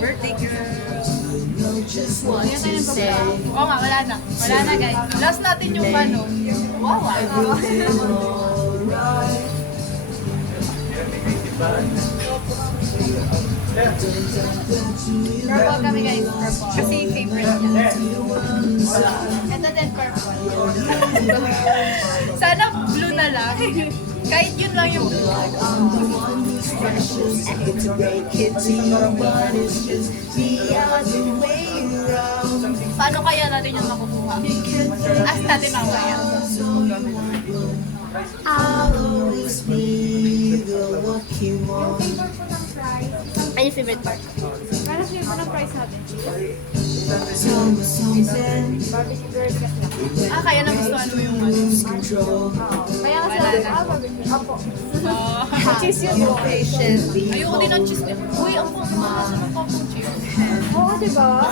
Birthday girl. Kaya tayo nagpapala. Oo nga, wala na. Wala na guys. Last natin yung ano. Wow. Purple kami guys. Purple. Kasi favorite niya. Ito din purple. Sana blue na lang. Kahit yun lang yung blue. Paano kaya natin yung makukuha? Ask natin ang kaya. Ano yung favorite part? Para sa yung price natin. Barbecue girl kasi lang. Kaya nagustuhan mo yung ano. Kaya kasi barbecue. Apo. Cheese yun mo. Ayoko din ng cheese. Uy, ang pangalasan ng pangong cheese. Oo, diba?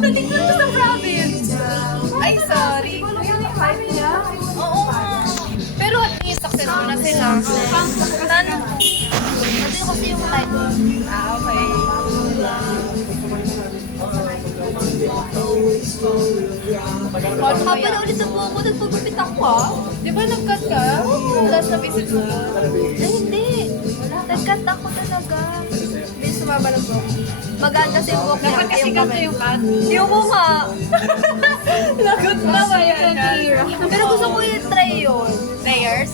Natingnan ko sa province. Ay, sorry. Wala ka yung hype niya. Oo nga. Pero at least successful na sila. Natin kasi yung type. Okay. Haba na ulit ang buhok ko, nagpagupit ako Di ba nag-cut ka? Last na visit mo ko. Ay, hindi. Nag-cut ako talaga. Hindi sumaba ng buhok. Magaan kasi yung buhok Dapat kasi ganito yung cut. Yung mo nga. Lagot na ba yan? Pero gusto ko i-try yun. Layers?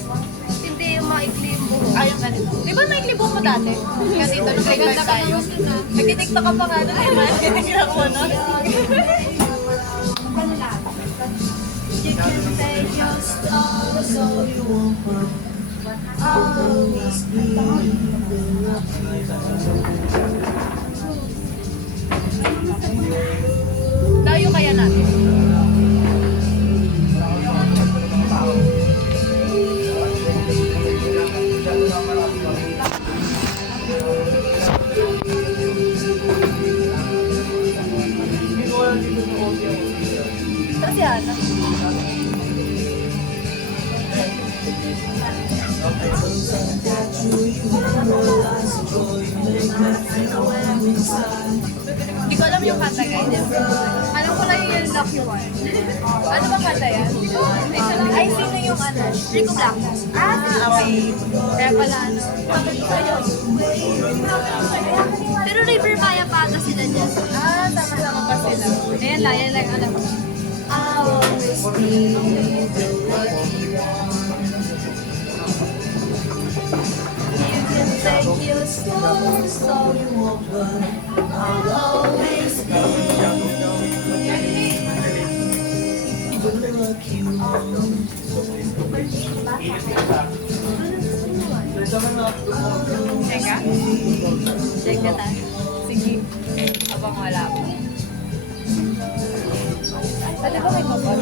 Hindi yung maikli yung buhok. Ayun ganito. Di ba may klibo mo dati? Kasi ito nung nag tayo. Nagtitikta ka pa nga doon. Ay, man. Tinignan ko na. You can take your star so you won't always be Dayo kaya natin. Kasi ano? Hindi ko alam yung kanta guys. Alam ko lang yung Lucky One. Ano bang kanta yan? Ay, sino yung ano? Rico Blanco. Okay. Kaya pala ano. Pero River Maya pa ata sila dyan. Sama-sama pa sila. Ayan lang, alam ko. I'll always be the lucky one. You can take your story so you won't burn. I'll always be the lucky one. Teka. Check na tayo. Sige. Abang wala ko. Pwede ba may kapal?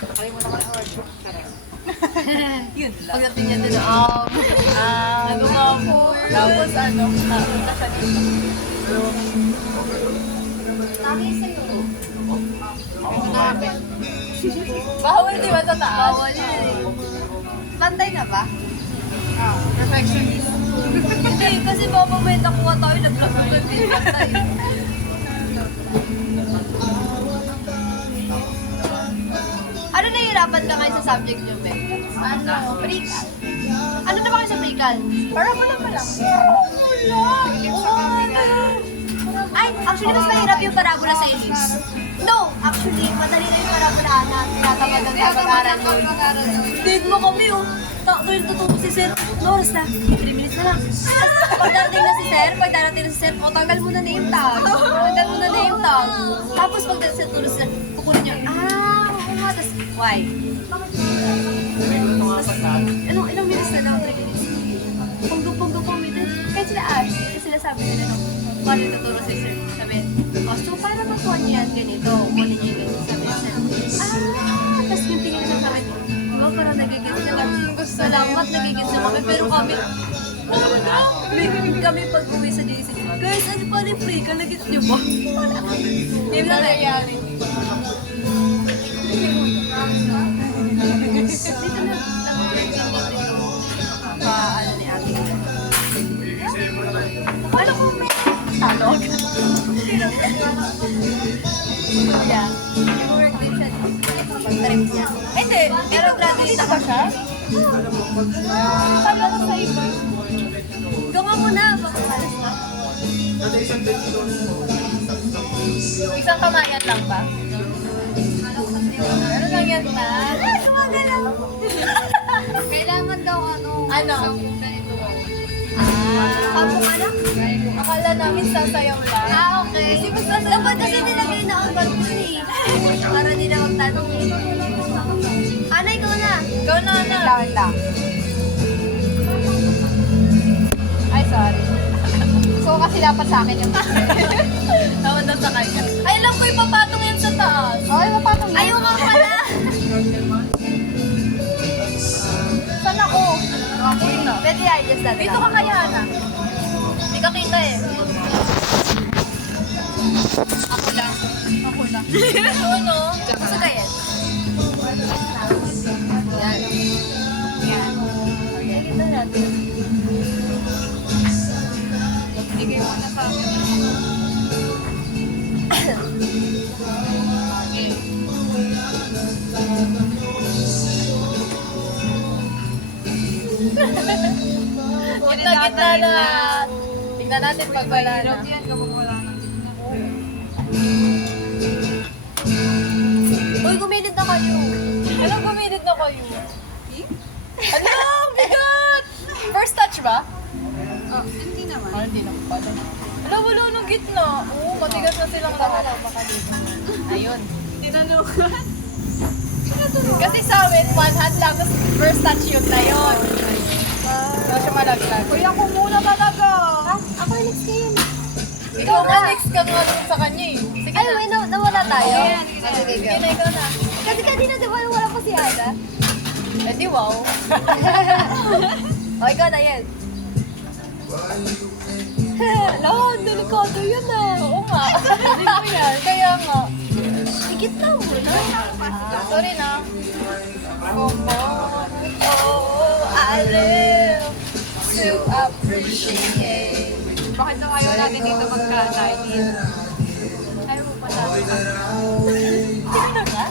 Nakalimutan ko na workshop. Yun lang. Pagdating niya dun, Ano nga po? Tapos ano? Napunta siya dito. Tami sa'yo. Bawal di ba sa taas? Bawal yun eh. Pantay na ba? Perfectionist. Hindi, kasi baka may nakuha tayo, nag-vlog tayo. Ano nahihirapan ka ngayon sa subject nyo, Be? Ano? Prika. Ano na ba kayo sa Prical? Parang wala pa lang. Ay, actually, mas mahirap yung parabola sa English. No, actually, madali na yung parabola na tinatamad ng pag-aaral nun. Date mo kami, oh. Doon tuturo si Sir. No, oras na. 3 minutes na lang. Pagdating na si Sir, o tanggal mo na yung tag. Tanggal mo na yung tag. Tapos pagdating sa si Sir, kukunin niya, oo nga, tapos, why? Ilang minutes na lang, 3 minutes. Punggo-punggo minutes. Kahit sila Ash, kasi sila sabi nila, no, paano tuturo si Sir? Sabi, so para makuha niya yan ganito, kunin niya yung ganito. Sabi ni Sir, tapos yung tingin sa sabi, parang nagigits na kami. Salamat, nagigits na kami. Pero kami, kami pag uwi sa JC, guys, ano pa rin free ka? Nagigits niyo ba? Yun na nangyari. Yeah. Work din siya. Pag-trip niya. Hindi, pero graduate na ba siya? Kala ko sa iba. Ikaw nga muna, baka malas na. Isang kamayan lang ba? Ano lang yan na? Gumagalaw. Kailangan daw ano. Ano? Kamu ka na? Akala namin sasayaw lang. Okay. Dapat kasi nilagay na ang ganun eh. Para nila magtanong eh. Ana, ikaw na. Ikaw na. Wait lang. Ay, sorry. So, kasi dapat sa akin yung tawad na sa kanya. Ay, alam ko ipapatong yan sa taas. Ay, mapatong yan. Ayaw nga pala. Saan ako? Ako yun na. Pwede ayos natin. Dito ka kaya, Ana. Hindi ka kita eh. Ako lang. Ano? Gusto ka yan? Yan. Yan. Okay, kita natin. Bigay mo na sa akin. Okay. Gitna na. Tingnan natin pag wala na. Uy, gumilid na kayo. Anong gumilid na kayo? Ano? Ang bigat! First touch ba? Hindi naman. Hindi naman pala. Wala, wala nung gitna. Oo, matigas na silang lahat. Ayun. Tinanungan. Kasi sa amin, one hand lang, tapos first touch yun na yun. So, siya malaglag. Kuya ko muna talaga. Ako yung next kayo. Ikaw nga, next ka nga dun sa kanya eh. Sige Ay, na. wait, nawala tayo. Sige na, ikaw na. Kasi kanina, di ba, wala pa si Ada? Eh di wow. O, ikaw na yan. Hala, delikado yun ah. Oo nga. Hindi ko yan. Kaya nga. Ikit na muna. Sorry na. Oh, I live to appreciate. Bakit daw ayaw natin dito magka-dining? Ayaw mo pala. Sino ka?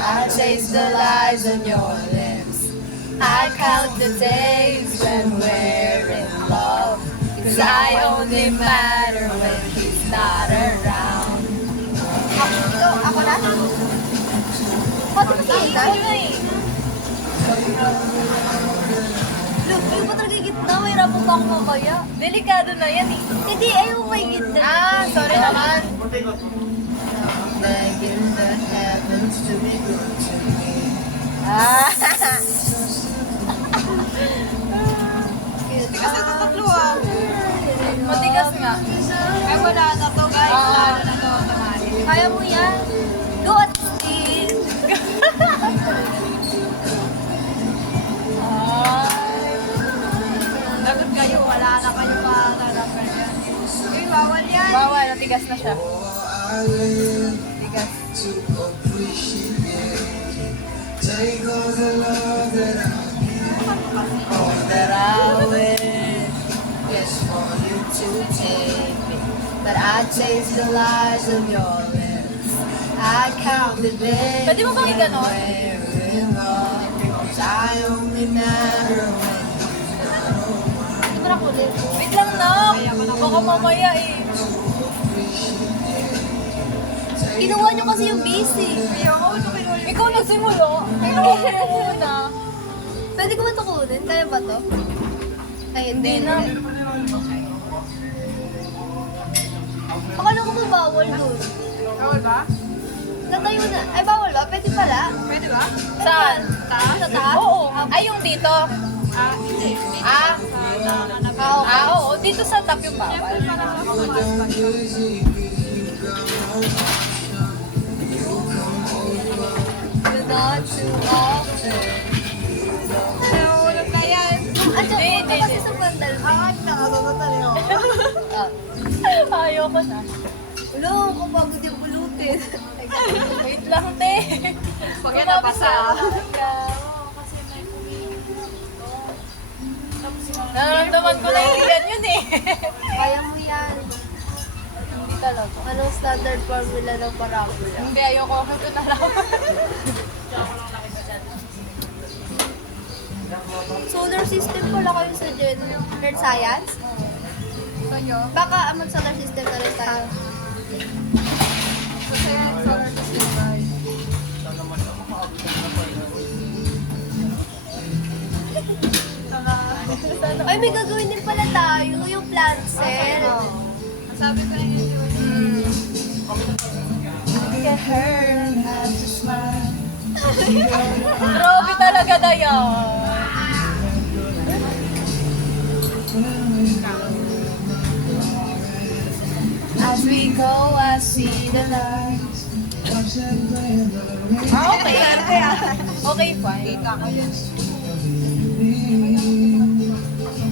I taste the lies on your lips. I count the days when we're in love. 'Cause I only matter when he's not around. Ako na? Pati ba si Ada? Look, ayaw pa talaga yung gitna. Mahirapan pa ako mamaya. Delikado na yan eh. Hindi, ayaw mo yung gitna. Ah, sorry naman. Ah. Kasi ito tatlo ah. Matigas nga. Ay wala na to guys. Ah. Lalo na to automatic. Kaya mo yan. Go at speed. Dapat kayo, wala na kayo pa yan. Uy, bawal yan. Bawal, matigas na siya. Matigas. That I wish for you to take me, but I taste the lies of your lips. I count the days. Pwede mo bang i-ganon? I only matter when. Hindi mo na kulit. Wait lang na. Baka mamaya eh. Kinuha niyo kasi yung busy. Ikaw nagsimula. Ikaw muna. Pwede ko ba ito kunin? Kaya ba to? Ay, hindi Hindi na. Akala ko ba bawal dun? Bawal ba? Natayo na. Ay, bawal ba? Pwede pala. Pwede ba? Saan? Sa taas? Oo. Ay, yung dito. Ah, hindi. Ah. Okay. Ah, oo. Dito sa top yung bawal. Parang ako tumaas pa yun. You're not too often. Nahulog na yan. At saka Hindi, punta hindi, kasi hindi. sa pandal. Nakakatatal yun. Ayoko na. Ulo, kapagod yung pulutin. Wait lang, te. Pag yan nabasa. Oo, kasi may kumilig. Tapos yung Nararamdaman ko na hindi yan yun eh. Kaya mo yan. Hindi talaga. Anong standard formula ng parabola? Hindi, ayoko. Ito na lang. Solar system pala kayo sa Earth Science? Sa'yo? Baka mag-solar system na rin tayo. Kasi yan, solar system ba? Ay, may gagawin din pala tayo, yung plant cell. Sabi ko yun yun. Grabe talaga na yan. As we go, I see the lights. Okay. Okay, fine. Kita ko yun.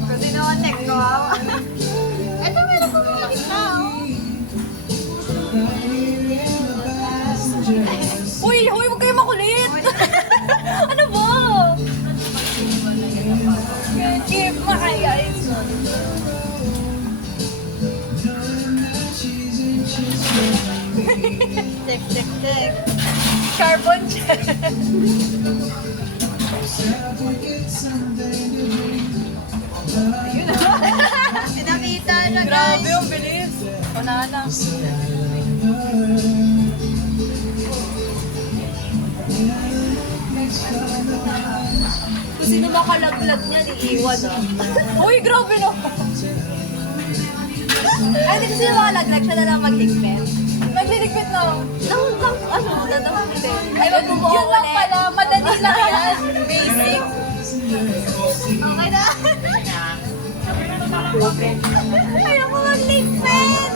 Kasi naman neck ko ah. Ito meron ko makita oh. Uy, huwag kayo makulit. Ano ba? Keep my eyes on you. Tek, tek, tek. Sharp on check. Sinakita na Grabe guys. yung bilis. Panana. Kung sino makalaglag niya, iiwan ah. Uy, grabe no. Ay, hindi kasi makalaglag, siya na lang maghigpit. Nagliligpit na. Hindi. Ay, wag mo yun lang pala. Madali lang yan. Basic. Okay na. Ayoko magligpit.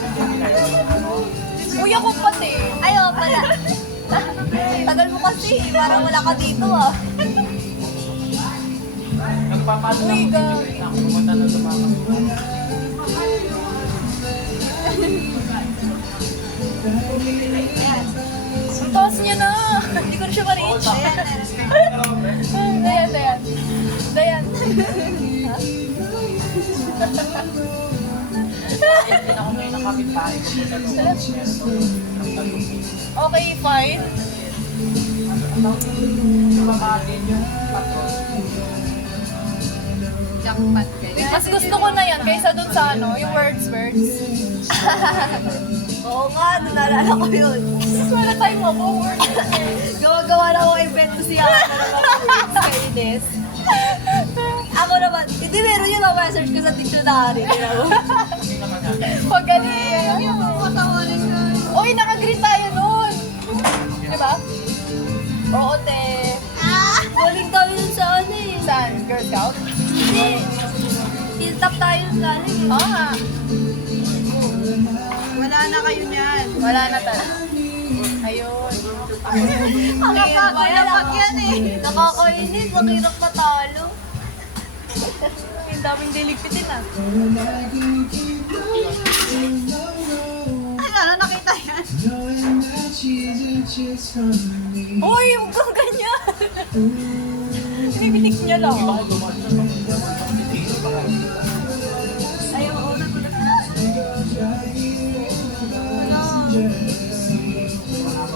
Uy, ako pati. Ayaw pala. Tagal mo kasi, parang wala ka dito ah. Uy, gabi. Ang taas niya na. Hindi ko na siya ma-reach. Dayan, dayan. Dayan. Okay, fine. Jackpot guys. Mas gusto ko na yan kaysa dun sa ano, yung words. Oo nga, nalala ko yun. Mas wala tayong ako, words. Gawa-gawa na ako event ko siya. Kainis. Ako naman, hindi meron yun, search ko sa dictionary. Pagaling. Patawarin ko. Uy, naka-green tayo nun. Diba? Oo, te. Galing tayo dun sa ano eh. Saan? Girl Scout? Hindi. Hilltop tayo dun galing eh. Oo nga. Wala na kayo niyan. Wala na talaga. Ayun. Dapat yan eh. Nakakainis, nakirap matalo. Ang daming diligpitin ah. Ay, ano nakita yan? Uy, huwag kang ganyan. Binibinik niya lang. Ayaw, una ko na.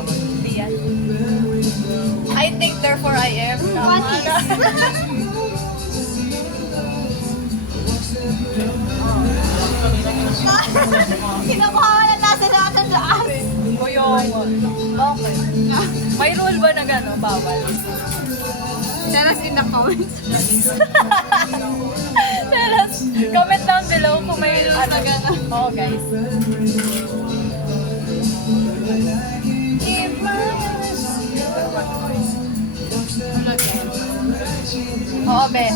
Hindi yan. I think therefore I am. What is? Kinukuha ko na nasa natin laas. Boyong. Okay. May rule ba na gano'n? Bawal. Tell us in the comments. Tell us. Comment down below kung may rules na gano'n. Oo, guys. Oo, be.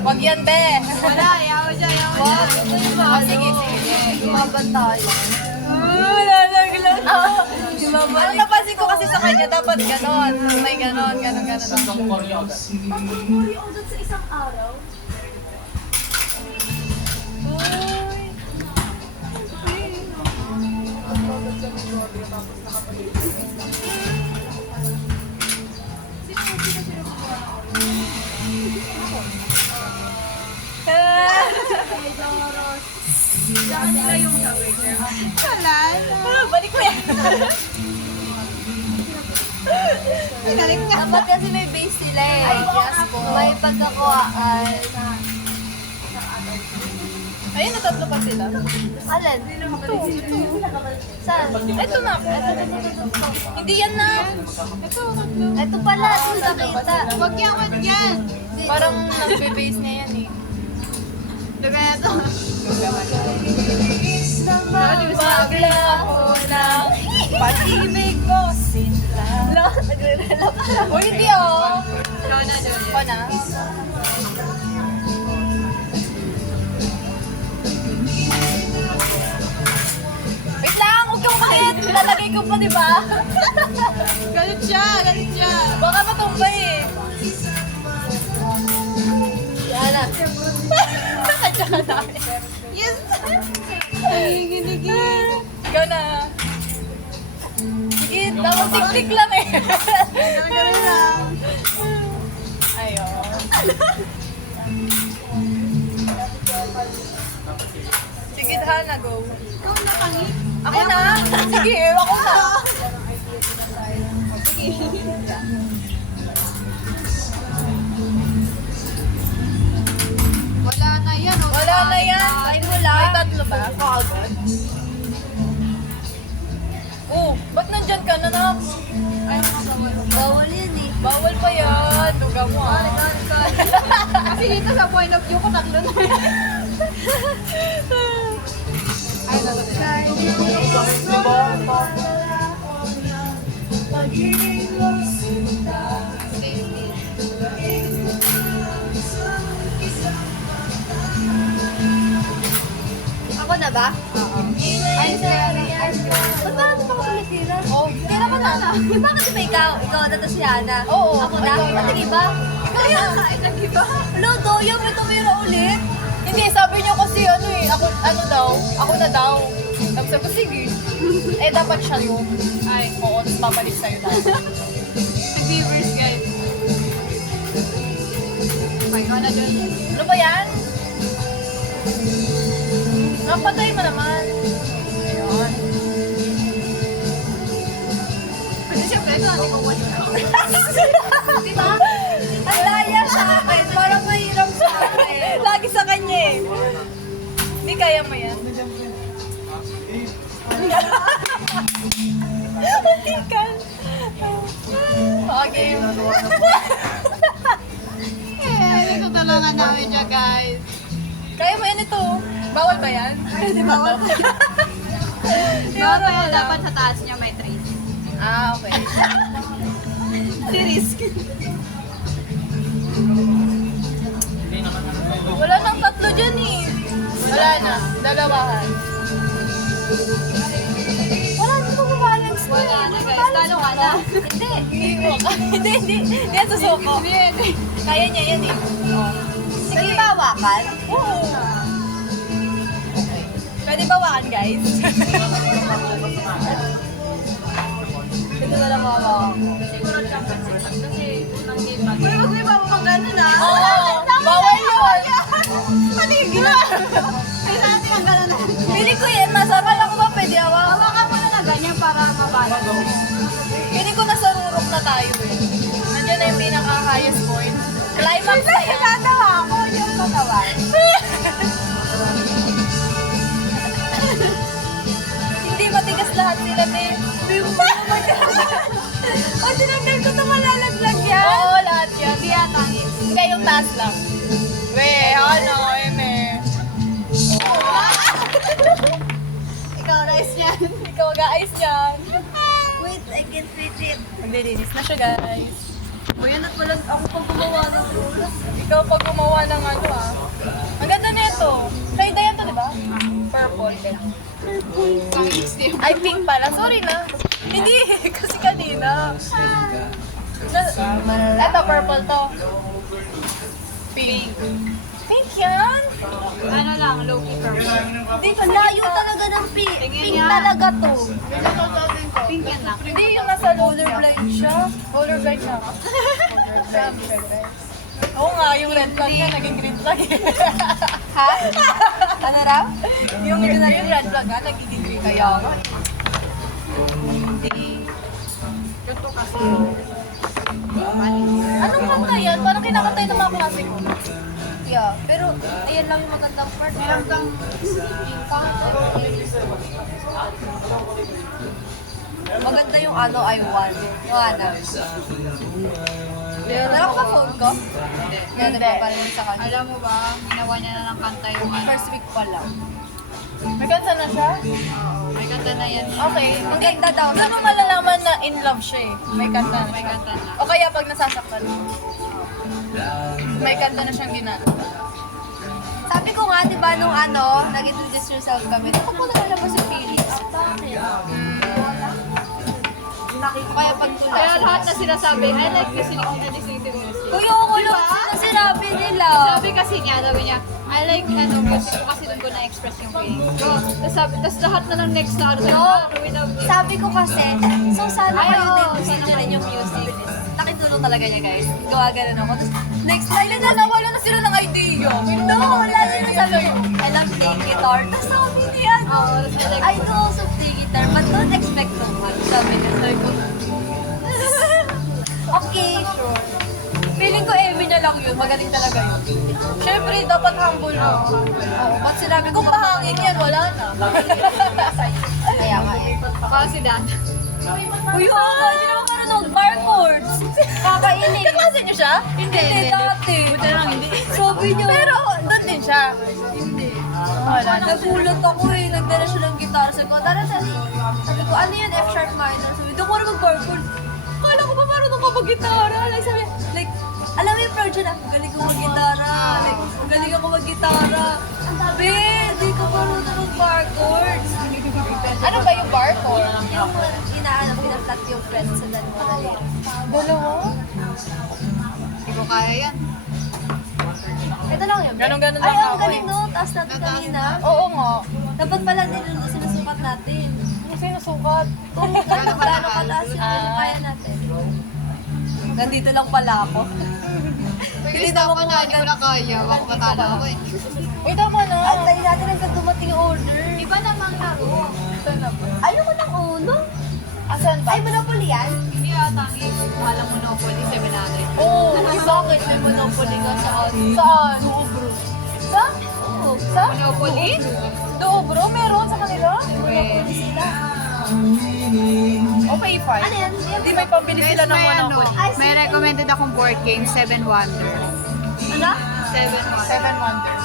Wag yan, be. Wala, yaw dyan, yaw Wag, dyan. ito yung Ah, ano. sige, sige. Lumaban tayo. Lalaglag. Ano napansin ko kasi sa kanya, dapat ganon. May ganon, ganon, ganon. Pag-puri ako dun sa isang araw. Uy. Soros. Saka nila yung subway there. Wala na. Balik mo yan. Pinalik ka. Dapat kasi may base sila eh. Ay, yes po. May pagkakuhaan. Ayun, natatlo pa sila. Alin? Saan? Ito na. Hindi yan na. Ito, Ito pala, ito nakita. wag yan. Parang nagbe-base na yan eh. Diba ito? Maglaho ng pag-ibig mo sinta. Nagre-relap siya. O hindi oh. Ikaw na, Juliet. Ako na. Wait lang, huwag kang makit. Lalagay ko pa, di ba? Galit siya. Baka matumbay eh. Yan na. Nakadya ka na. Yes! Nanginginig. Ikaw na. Sige, tapos tik-tik lang eh. Ganun lang. Ayun. Sige, Hana, go. Ikaw na kangit. Ako na. Sige, ako na. Wala na yan. oh. Wala na yan. Ay, wala. May tatlo ba? Kagad. Oh, ba't nandyan ka na na? Ayaw mo bawal. Bawal yan eh. Bawal pa yan. Duga mo ah. Kasi dito sa point of view ko, tatlo na yan. Ay, Ako na ba? ayos na yan. Ba't parang ito ako tumitira? Oh, hindi naman na. Eh, bakit di ba ikaw? Ikaw na to si Ana. Oo. Ako na? Ikaw na. Ba't nag-iba? Kaya kain ng iba. Lodo, yung may tumira ulit. Hindi, sabi niyo kasi ano eh. Ako, ano daw? Ako na daw. Tapos sabi ko, sige. Eh, dapat siya yung. Ay, Oo, tapos papalik sa'yo na. viewers guys. Ay, ikaw na dun. Ano ba yan? Napatay mo naman. Ayun. Kasi syempre, ito natin kung wala. Di ba? Ang daya sa akin. Parang mahirap sa akin. Lagi sa kanya eh. Hindi kaya mo yan. Hatikan. Okay. Eh, tutulungan namin siya guys. Kaya mo yan ito. Bawal ba yan? Hindi bawal pa. Bawal pa yan. Dapat sa taas niya may trace. Ah, okay. Si risk. Wala nang tatlo dyan eh. Wala na. Dalawahan. Wala na ko balance. Wala na guys. Talo ka na. Hindi. Hindi, hindi. Yan susuko. Hindi, hindi. Kaya niya yan eh. Oh. Sige ba hawakan? Oo. Pwede bawakan, guys? Ito na lang hawakan ko. Siguro championship lang kasi unang game pa. Pero wag may babang gano'n na. Oo. Bawal yun. Patigil na. Ay, natin ang gano'n na. Pili ko yan. Nasa lang ba? Pwede awa. Hawakan mo na na ganyan para mabalance. Pili ko nasa rurok na tayo eh. Nandiyan na yung pinaka-highest point. Climax na yan. Natawa ako yung katawan. Hindi matigas lahat sila, te. O, tinanggal ko ito malalaglag yan. Oo, lahat yan. Hindi yata. Hindi yung taas lang. We, ano, eme. Ikaw, rice yan. Ikaw mag-aayos yan. Wait, I can fit it. Maglilinis na siya, guys. O yan at walang ako pang gumawa ng rules. Ikaw pag gumawa ng ano ah. Ang ganda na ito. Shade yan to, di ba? Purple. Kahit steam. Ay, pink pala. Sorry na. Hindi, kasi kanina. Ito, purple to. Pink. Pink yan? Ano lang, low-key purple. Hindi, Ang layo talaga ng pink. Tingin Pink niya. talaga to. Pink yan lang. Hindi yung nasa rollerblade siya. Rollerblade siya. Oo nga, yung red flag yan, naging green flag eh. Ha? Ano raw? Yung red flag nga, nagiging green kaya ako. Hindi. Ito kasi. Anong kanta yan? Parang kinakantay ng mga klase ko. Yeah, pero ayan lang yung magandang part. Meron kang Maganda yung ano, I want. Yung ano. Meron ka phone ko? Hindi. Nagpapalala sa kanya. alam mo ba, ginawa niya na ng kanta yung ano. First week pa lang. May kanta na siya? May kanta na yan. Okay. Ang ganda daw. Saan mo malalaman na in love siya eh? May kanta na May siya. kanta na. O kaya pag nasasaktan mo. May kanta na siyang ginagawa. Sabi ko nga, di ba, nung ano, nag-introduce yourself kami, ako po nakalabas yung feelings. Bakit? Kaya pag tula. Kaya lahat na sinasabi, I like kasi listening to music. Kuya, ako lang sila sinabi nila. Sabi kasi niya, sabi niya, I like music ko kasi doon ko na-express yung feelings ko. Tapos lahat na ng next na ano, sabi ko, we love music. Sabi ko kasi, so sana Ay, kayo oo, din gusto sana nyo rin kayo. yung music. Nakitulong talaga niya, guys. Gawa ganun ako. Tapos, next line na Nawala na sila ng idea. No, wala na sabi ko, I love playing guitar. Tapos sabi niya, Oo, I do also play guitar, but don't expect too much. Sabi niya, sabi ko, okay, sure. Feeling ko Emmy na lang yun, magaling talaga yun. Siyempre, dapat humble mo. Oo, ba't sinabi ko Kung mahangin yan, wala na. Kaya nga eh. Baka si Dan. Uy, oo, hindi naman marunong bar chords. Kakainin. Kaklase niyo siya? Hindi, dati. Buti lang hindi. Sabi niya, Pero, doon din siya. hindi. Wala na. Nagulat ako eh, nagdala siya ng gitara. Sabi ko, tara, tara. Sabi ko, ano yan, F sharp minor? Sabi, doon ko rin mag-bar chord. Kala ko pa marunong ka mag-gitara. Like, sabi, like, alam mo yung project na, galing ko mag-gitara. Like, galing ako mag-gitara. Sabi, di ko marunong mag-bar chords. Ano ba yung bar chord? Yung inaanap, pinaflat yung friends sa dalawa. Dalawa? Hindi ko kaya yan. Ito lang yun. Ganon-ganon Ay, lang ang ako galing eh. no, taas natin kanina. Oo nga. Dapat pala din yung sinusukat natin. Ano sinusukat? Kung gaano kataas yung kaya natin. Nandito lang pala ako. Hindi na ako na, hindi ko na kaya. Baka matalo ako eh. Uy, tama na. Antayin natin hanggang dumating yung order. Iba namang laro. Saan na ba? Ayoko ng uno. Asan ba? Ay, Monopoly yan? Hindi ata ang mahal mo Monopoly, 700. Oo. Bakit may monopoly ka saan? Saan? Sa? Oo. Sa? Monopoly? Dobro? Meron sa kanila? Pwede. Sila. Okay, fine. Ano yan? Di may pambili sila ng may monopoly. may recommended akong board game, 7 Wonders. Ano? 7 Wonders. 7 Wonders.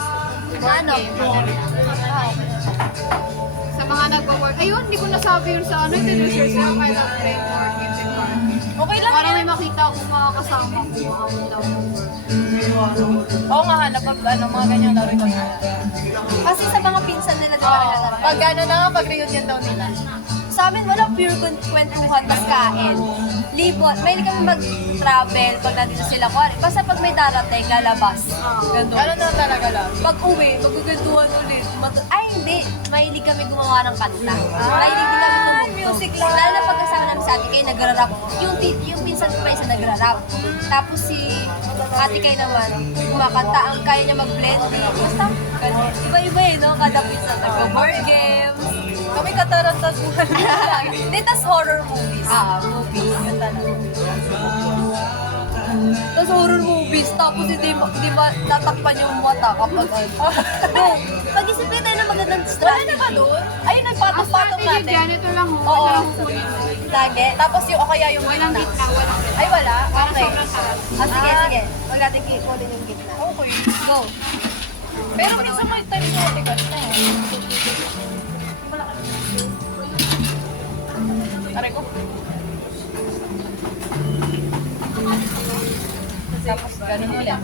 Ano? Ah, okay. Sa mga nagpa-work, ayun, hindi ko nasabi yun sa ano, introduce yourself, I love playing board games and cards. Okay lang Para yan. may makita akong mga kasama ko, mga punta ko. Oo nga, hanap pag mga ganyang laro ito. Kasi sa mga pinsan nila, di ba nilalaro? Pag gano'n na, pag reunion daw nila. Sa amin, wala pure kwentuhan, tas kain. Libot. May kami mag-travel pag nandito sila. Kuwari, basta pag may darating, lalabas. Ganun. Ano na talaga lang? Pag uwi, magkukuntuhan ulit. Ay, hindi. Mahilig kami gumawa ng kanta. Mahilig din kami tumugtog. music lang. Lalo na pagkasama namin sa Ate Kay, nagra-rap. Yung pinsan ko pa isa nagra-rap. Tapos si Ate Kay naman, kumakanta. Ang kaya niya mag-blending. Basta, ganun. Iba-iba eh, no? Kada pinsan. Nag-board games. Kami katarantasuhan lang. Hindi, tas horror movies. Movies. Yun talaga. Tapos horror movies, tapos hindi ba tatakpan yung mata kapag no, pag-isipin tayo ng magandang Wala strategy. na ba doon? Ayun, Ang nagpatong-patong strategy natin. dyan, ito lang ho. Oo. Ito lang kukunin mo. Lagi. Tapos yung, o kaya yung Walang gitna. gitna, walang gitna. Ay, wala? Para Okay. sobrang taas. Sige, sige. Huwag natin kunin yung gitna. Okay. Go. Pero minsan may time sa tigas na eh. Aray ko. Tapos ganun ulit.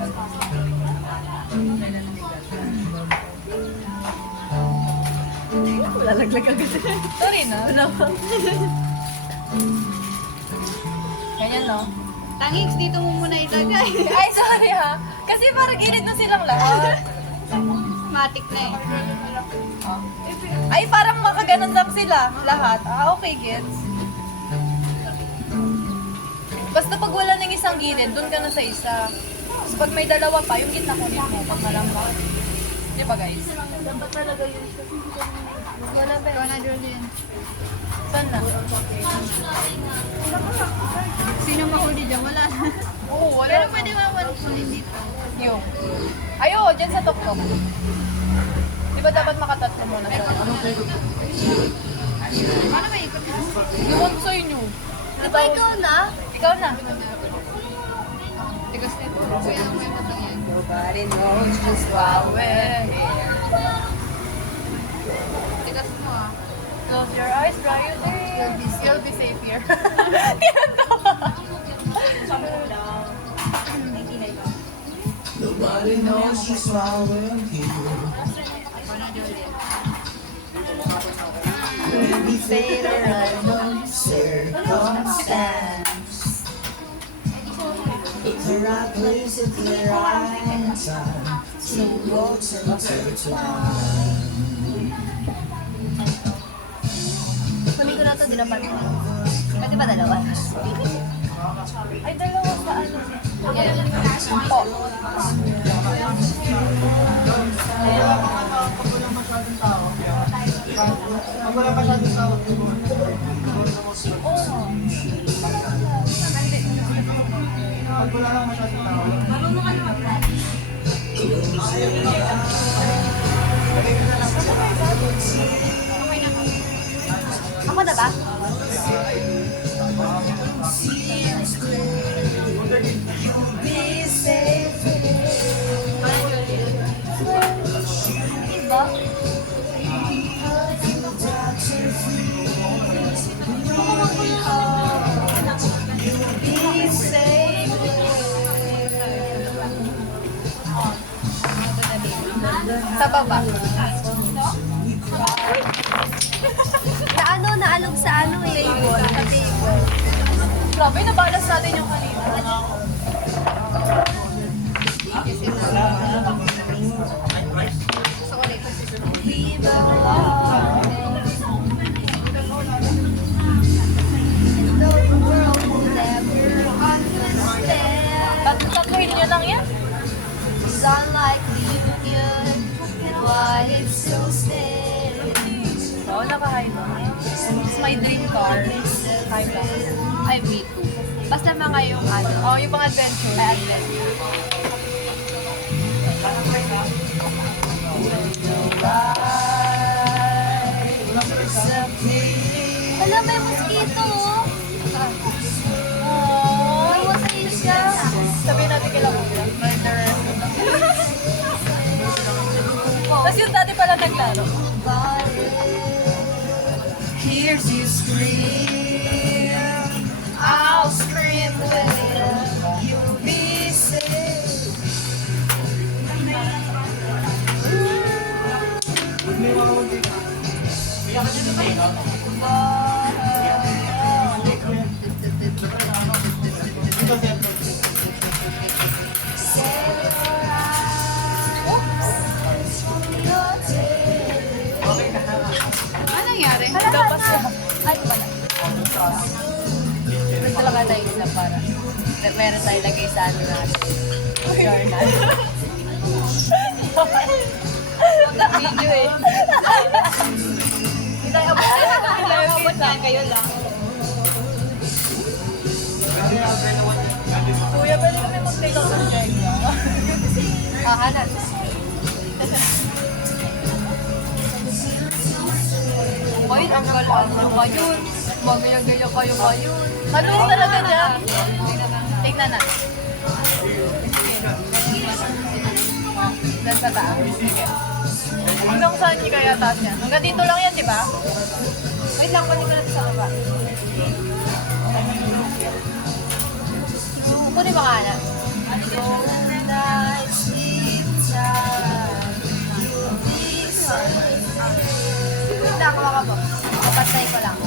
Lalaglag agad. Sorry na. Ano? Ganyan no? Tangings, dito mo muna ilagay. Ay, sorry ha. Kasi parang gilid na silang lahat. Matic na eh. Ay, parang makaganon lang sila. Lahat. Okay, gets. Basta pag wala ng isang gilid, doon ka na sa isa. Tapos pag may dalawa pa, yung gitna kunin mo pag malambot. Di ba guys? Dapat talaga yun siya. Wala ba? Ikaw na, Julian. Saan na? Sino mahuli dyan? Wala. Oo, wala. Pero pwede mahuli dito. Yung. Ayo, dyan sa tuktok. Di ba dapat makatatlo muna sa Paano may ikot na? Iwan ko sa inyo. Di ba ikaw na? Ikaw na. Tigas nito. Kuya lang may matang yan. Nobody knows just why we're here. Tigas mo ah. Close your eyes, dry your tears. You'll be safe here. Nobody knows just why we're here. Ikaw na, Julian. We fade around circumstance. It's the right place at the right time. To go to time. Kunin ko na ito, dinapan ko. Pwede ba dalawa? Ay, dalawa sa ano? Yeah. Po. Ako na ba? Be safe. Diba? Be safe. Sa baba. Sa ano, naalog sa ano eh. Sa table. Grabe, nabalas natin yung kanina. Kasi na. Gusto ko rito. The world will never understand. Tatluhin nyo lang yan. It's unlikely you could. Why it's so steady. Oo, naka-high na. It's my dream car. High class. Ay, me too. Basta mga yung ano. Oh, yung pang adventure. Ay, adventure. Hala, may mosquito oh. Oh, Masaya siya. sabihin natin kila Kuya. Murderer. Tapos yung dati pala naglaro. Hears you scream. I'll scream with you. You'll be safe. Ano nangyari? Dapas na. Ano ba na? Gusto lang ka tayo isa para meron tayo lagay sa ano natin. Journal. Video eh. Hindi tayo abot na kayo lang. Kuya, pwede kami mag-take out ng check. Hanap. Ay, ang galang mo ngayon. Magaya-gaya kayo ngayon. Ano yung talaga dyan? Tignan na. Dan sa taas. Sige. Hanggang saan niyo kaya taas yan? Hanggang dito lang yan, di ba? Wait lang, kunin ko natin sa baba. Kunin ba ka na? Wait lang, kumaka po. Kapatay ko lang.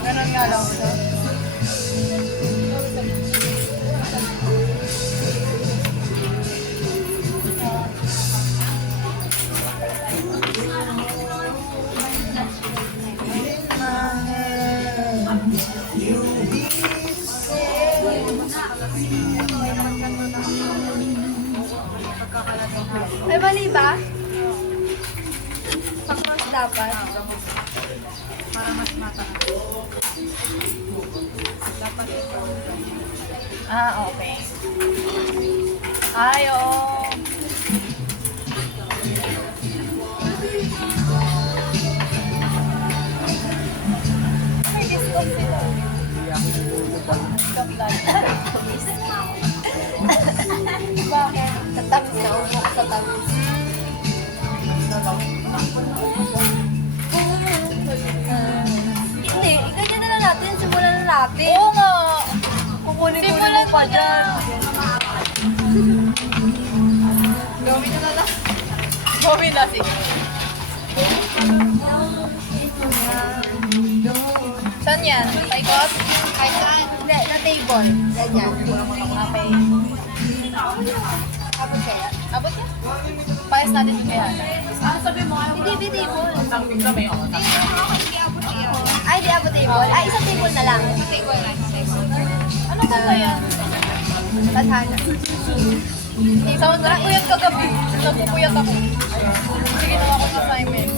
Ganun nga lang. May mali ba? Pag-cross dapat. Para mas mata. Dapat ito. Ah, okay. Ay, oo. Ay, discount sila. Discount lang. Bakit? Katamis na, umok sa tamis. Hindi, iganyan na lang natin. Simulan na natin. Oo nga. Kukunin-kunin Simulan mo pa mo na. dyan. Gawin na lang. Gawin na, sige. Saan yan? Paikot? Kahit saan. Hindi, na table. Ganyan. Okay. Tapos kaya. Abot yan? Payas natin kaya. Hindi, di table. Hindi abot iyo. Ay, di abot table. Ay, isang table na lang. Table lang. Ano ka ba yan? Tadhana. Nagpupuyat kagabi. Nagpupuyat ako. Ginawa ko ng assignment.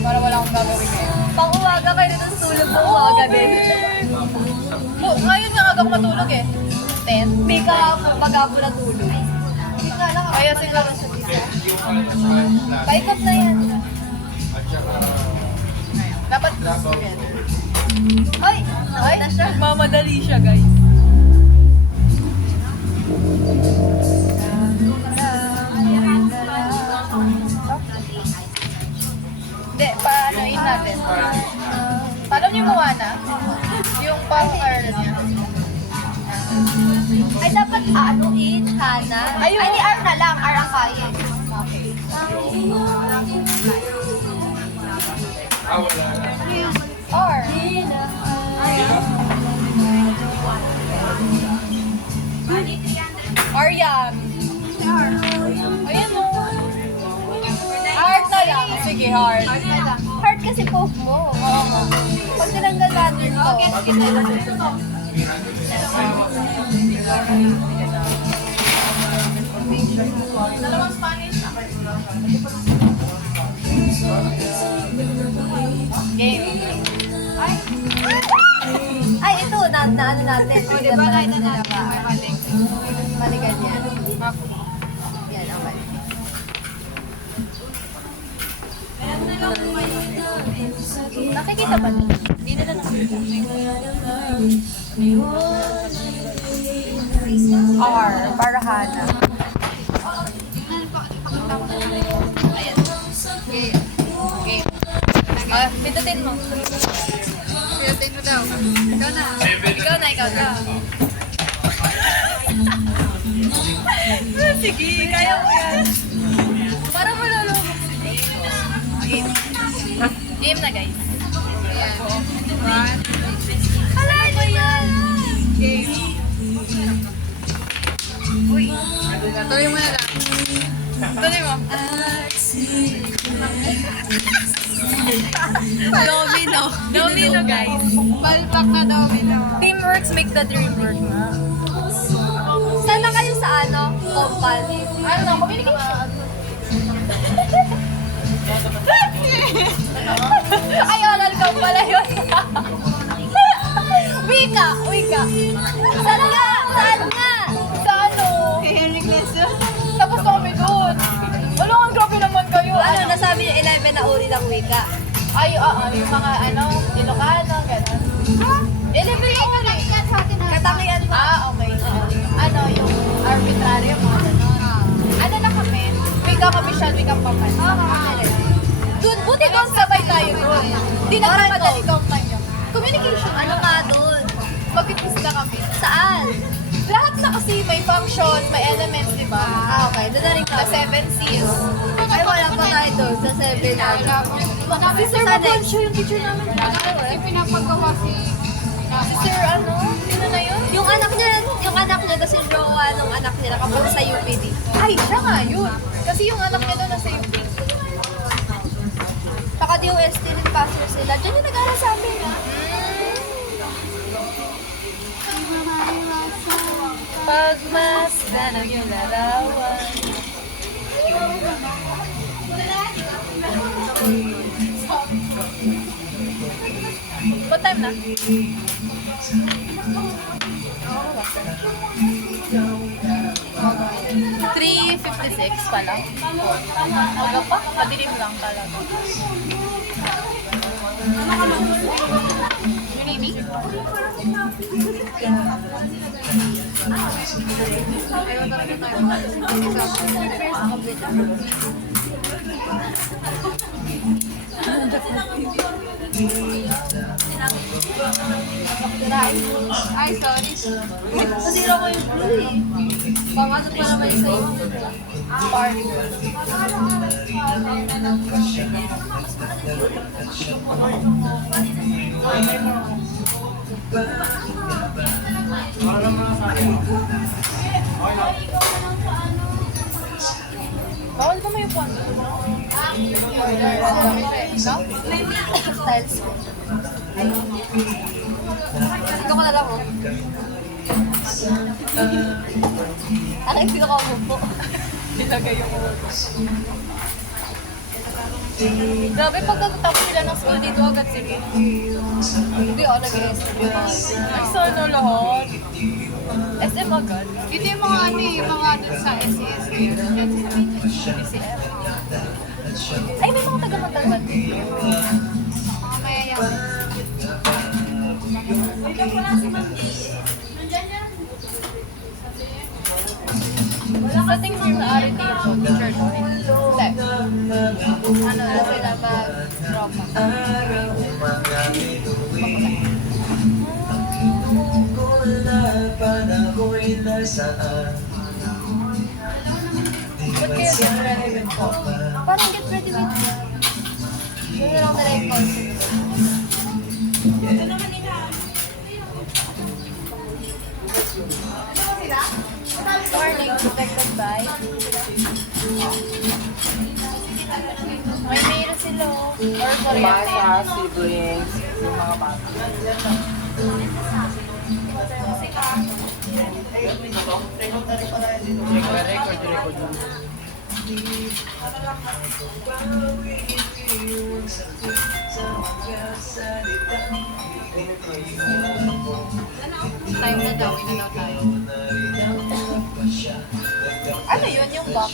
Para wala akong gagawin ngayon. Pang-uwaga kayo na tulog mo. Uwaga din. Ngayon nga aga ako matulog eh. 10. May ka pag-abo na tulog. Kaya siguro sa isa. Paikot na yan. Dapat Ay, na siya. mamadali siya guys. Hindi, paanoin natin. Paano niyo Moana? Yung pang-R niya. Ay, dapat ano, Hana. Ayun. Ay, di R na lang. R ang kaya. Okay. R. R yan. Ayan o. Heart na lang. Sige, heart. Heart kasi poke mo. Oo nga. Pag tinanggal natin to. Dalawang Spanish. Game. Ay, ito. Na ano natin. O, di ba kahit na natin may mali. Mali ganyan. Yan, okay. Nakikita ba? Hindi na nakikita. R. Para Hana. Game. Game. Pindutin mo. Pinutin mo daw. Ikaw na. Ikaw na, ikaw na. Sige, kaya mo yan. Para malulubog. Game. Game na guys. Ayan. One. Hala ko yan! Game. Uy. Tuloy mo na lang. Tuloy mo. Domino. Domino guys. Balpak na domino. Teamworks make the dream work nga. Saan na kayo sa ano? Opal. Ano, communication. Ay, oral ka pala yun. Wika, wika. Saan nga? Saan nga? Sa ano? Henry Gleason. Tapos kami doon. Ano, ang grabe naman kayo. Ano, nasabi niyo 11 na uri ng wika. Ay, yung mga ano, Ilocano, gano'n. 11 yung uli. Katangian mo. Okay. Ano, yung arbitrary, mga gano'n. Ano na kami? Wika official, wika paman. Doon, buti doon sabay tayo doon. Hindi na Alright, madali go. kang yun. Communication, Ano nga doon? mag-quiz na kami. Saan? Lahat na kasi may functions, may elements, di ba? Okay. Doon na rin The kami. 7 C's. Ay, wala pa tayo doon. Sa 7 na. Si Sir Sa next. Magoncio, yung teacher namin. Yung pinapagawa si... Si Sir ano? Sino na yun? Yung anak niya kasi jowa nung anak nila kapag sa UPD. Ay, siya nga yun. Kasi yung anak niya doon nasa UP. Saka DOST rin passer sila. Diyan yung nag-aaral sa amin, ha? Pagmasdan ang iyong larawan. What time na? 3:56 pa lang. Aga pa? Madilim lang talaga. Maybe? Ay, sorry. Nasira ko yung blue eh. Pangatot pa naman sa iyo. Party. Bawal ka may upuan. Ikaw? Styles ko. Ito ko na lang oh. Akin hindi ako umupo. Ilagay yung ulo. Grabe, pagkatapos sila ng school dito agad sige. Hindi ako nag-rest. Ay, sana lahat. SM agad. Ito yung mga ano eh, yung mga dun sa SES ngayon. PCM. Ay, may mga taga-Montalban dito. Mga mayayaman. Sa tingin mo na ari dito, teacher ko. Hindi. Ano na sila mag-drama. Ba't kayo get ready with ko? Parang get ready with me. Yun lang nila yung concept. Morning, protected by. May mail sila oh. Or kuryente. siblings, yung mga bata. Record lang. Time na daw, ina daw tayo. Ano yun yung box?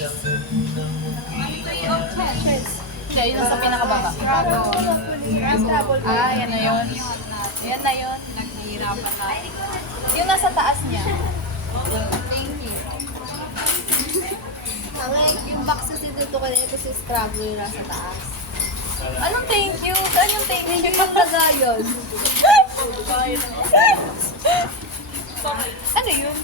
Hindi, yun sa pinakababa. Ah, yan na yun. Yan na yun. Naghihirapan tayo. Yung nasa taas niya. Thank you. Yung boxes dito ko na ito si Scrabble yung nasa taas. Anong thank you? Saan yung thank you? Yung lagayon. Ano yun?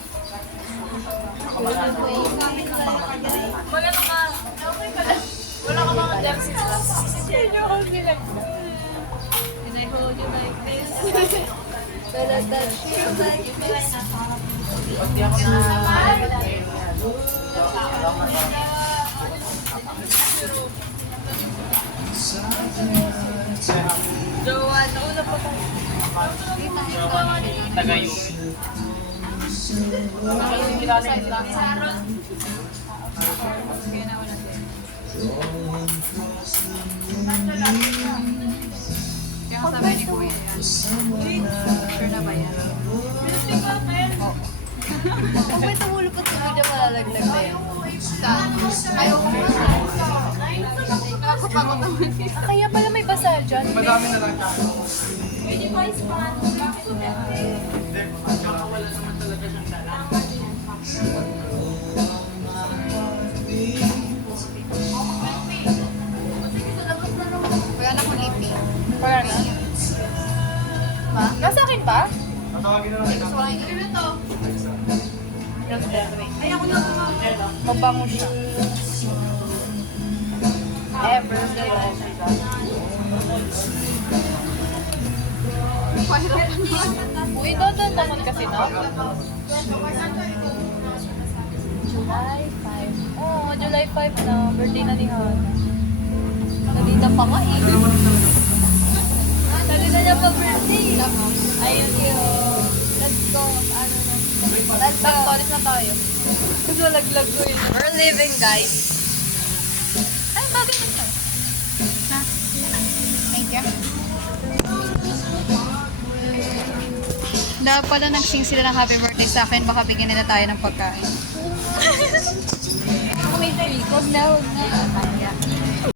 Wala ka mga Genesis class. Yun yung hold me like that. And I hold you like this. Pero that shit like this. Pag di ako na... Jowa, nauna pa tayo. Tagayo. Side lang. Kaya nauna din. Kaya sabi ni Kuya yan. Sure na ba yan? Kung may tumulog pa hindi na malalaglag na yan. Ayaw ko na. Nakakapagod naman. Kaya pala may basa dyan. Madami na lang tayo. Wala na akong lipi. Wala na. Ma? Nasa akin pa? Tatawagin na lang. Gusto ko lang i-review to. Mabango siya. Everyday. Uy, doon naman kasi na. July 5. Oh, July 5 na. Birthday na ni Hana. Kanina pa nga eh. Kanina niya pa birthday. Ayun yun. Let's go. Ano na. Let's go. Alis na tayo. Mas malaglag ko yun. We're leaving, guys. Ay, bagay na siya. Ha? Thank you. Dapat pala nag-sing sila ng happy birthday sa akin, baka bigyan nila tayo ng pagkain. Huwag na, huwag na.